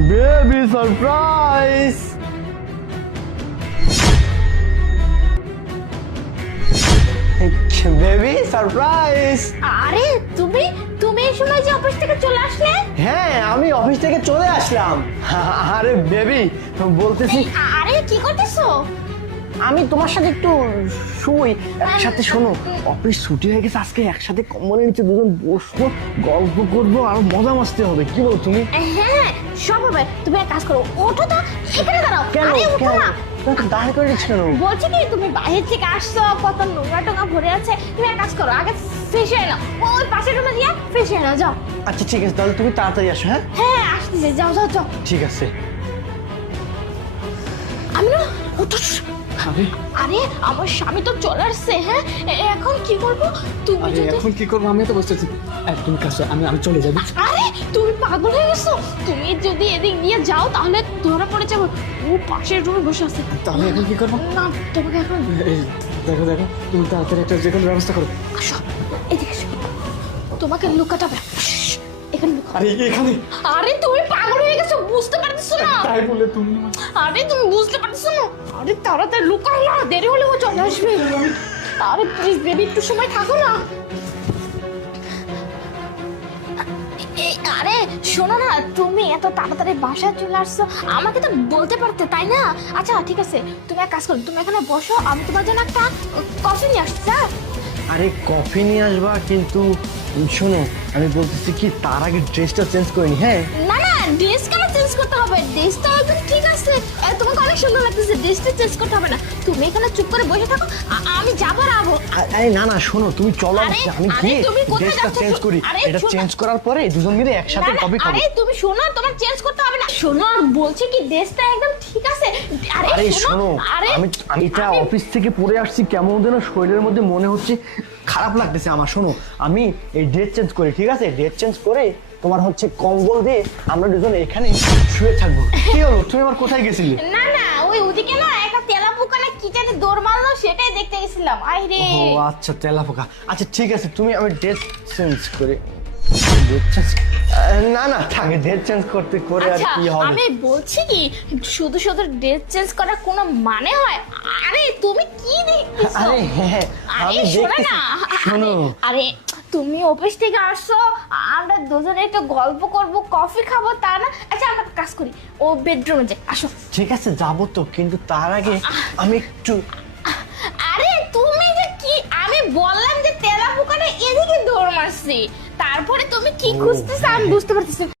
Baby surprise. Baby surprise. আরে তুমি তুমি এই সময় যে অফিস থেকে চলে আসলে? হ্যাঁ, আমি অফিস থেকে চলে আসলাম। আরে বেবি বলতেছি, আরে কি করতেছো? আমি তোমার সাথে একটু শুই একসাথে। শোনো, অফিস ছুটি হয়ে গেছে, আজকে একসাথে কম্বলের নিচে দুজন বসবো, গল্প করবো আর মজা মাস্তি হবে। কি বলো তুমি? হ্যাঁ সব হবে। তুমি এক কাজ করো, ওঠো তো, এখানে দাঁড়াও। কেন আরে ওঠো কেন না। দাঁড় করে দিচ্ছ কেন? বলছি কি, তুমি বাইরে থেকে আসছো, কত নোংরা টোঙা ভরে আছে। তুমি এক কাজ করো, আগে ফ্রেশ হয়ে নাও, ওই পাশের রুমে গিয়ে ফ্রেশ হয়ে নাও, যাও। আচ্ছা ঠিক আছে, তাহলে তুমি তাড়াতাড়ি আসো। হ্যাঁ হ্যাঁ আসতেছে, যাও যাও যাও। ঠিক আছে। আমি না ওঠো। আরে আরে আমার স্বামী তো চলে আসছে। হ্যাঁ এখন কি করবো? তুমি আরে যদি এখন কি করবো? আমি তো বসতেছি। তুমি কাছে আমি চলে যাবো। আরে তুমি পাগল হয়ে গেছো। তুমি যদি এদিক দিয়ে যাও তাহলে ধরা পড়ে যাবো। ও পাশের রুমে বসে আছে। তাহলে এখন কি করবো? না তোমাকে এখন এই, দেখো দেখো, তুমি তাড়াতাড়ি একটা যে কোনো ব্যবস্থা করো। আসো, এদিকে এসো। তোমাকে লুকাতে হবে। শ্শ্, এখানে লুকাও। আরে এখানে? আরে তুমি পাগল হয়ে গেছো, বুঝতে পারতেছো না? তাই বলে তুমি আরে তুমি বুঝতে পারতেছো না? আরে তাড়াতাড়ি লুকাও না, দেরি হলে ও চলে আসবে। আরে প্লিজ বেবি, একটু সময় থাকো না। আরে শোনো না, তুমি এত তাড়াতাড়ি বাসায় চলে আসছো, আমাকে তো বলতে পারতে, তাই না? আচ্ছা ঠিক আছে, তুমি এক কাজ করো, তুমি এখানে বসো, আমি তোমার জন্য একটা কফি নিয়ে আসছি। হ্যাঁ আরে কফি নিয়ে আসবা, কিন্তু শোনো আমি বলতেছি কি, তার আগে ড্রেসটা চেঞ্জ করে নি। হ্যাঁ না না, ড্রেস কেন চেঞ্জ করতে হবে? ড্রেস তো একদম ঠিক আছে, তোমাকে অনেক সুন্দর লাগতেছে, ড্রেসটা চেঞ্জ করতে হবে না। তুমি এখানে চুপ করে বসে থাকো, আমি যাবো আর আবো। আরে না না, শোনো তুমি চলো, আরে, আমি আরে, গিয়ে তুমি কোথায় ড্রেসটা যাচ্ছো? চেঞ্জ করি। আরে, এটা শোনো। চেঞ্জ করার পরে দুজন মিলে একসাথে না, না, কফি খাবো। আরে তুমি শোনো, তোমার চেঞ্জ করতে হবে না। শোনো, আর বলছি কি, ড্রেসটা একদম ঠিক আছে। আরে শোনো, আরে আমি এটা অফিস থেকে পরে আসছি, কেমন যেন শরীরের মধ্যে মনে হচ্ছে খারাপ লাগতেছে আমার। শোনো, আমি এই ড্রেস চেঞ্জ করি, ঠিক আছে? ড্রেস চেঞ্জ করে তোমার হচ্ছে কম্বল দিয়ে আমরা দুজন এখানে শুয়ে থাকবো। কি হলো, তুমি আমার কোথায় গেছিলে? না না, ওই ওদিকে না একটা তেলাপোকা না কি জানি দৌড় মারলো, সেটাই দেখতে গেছিলাম। আই রে। ও আচ্ছা, তেলাপোকা। আচ্ছা ঠিক আছে, আমি ড্রেস চেঞ্জ করে না না থাকে, ড্রেস চেঞ্জ করতে করে আর আচ্ছা কি হবে? আমি বলছি কি, শুধু শুধু ড্রেস চেঞ্জ করার কোনো মানে হয়? আরে তুমি কি দেখতেছো? আরে হ্যাঁ, আরে আমি শোনো দেখতেছি। না, শোনো, আরে তুমি অফিস থেকে আসছো, আমরা দুজনে একটু গল্প করব, কফি খাবো, তা না? আচ্ছা আমরা কাজ করি, ও বেডরুমে যাই, আসো। ঠিক আছে যাবো তো, কিন্তু তার আগে আমি একটু আরে তুমি যে কি, আমি বললাম যে তেলাপোকাটা এদিকে দৌড় মারছি, তারপরে তুমি কি খুঁজতেছো আমি বুঝতে পারতেছি।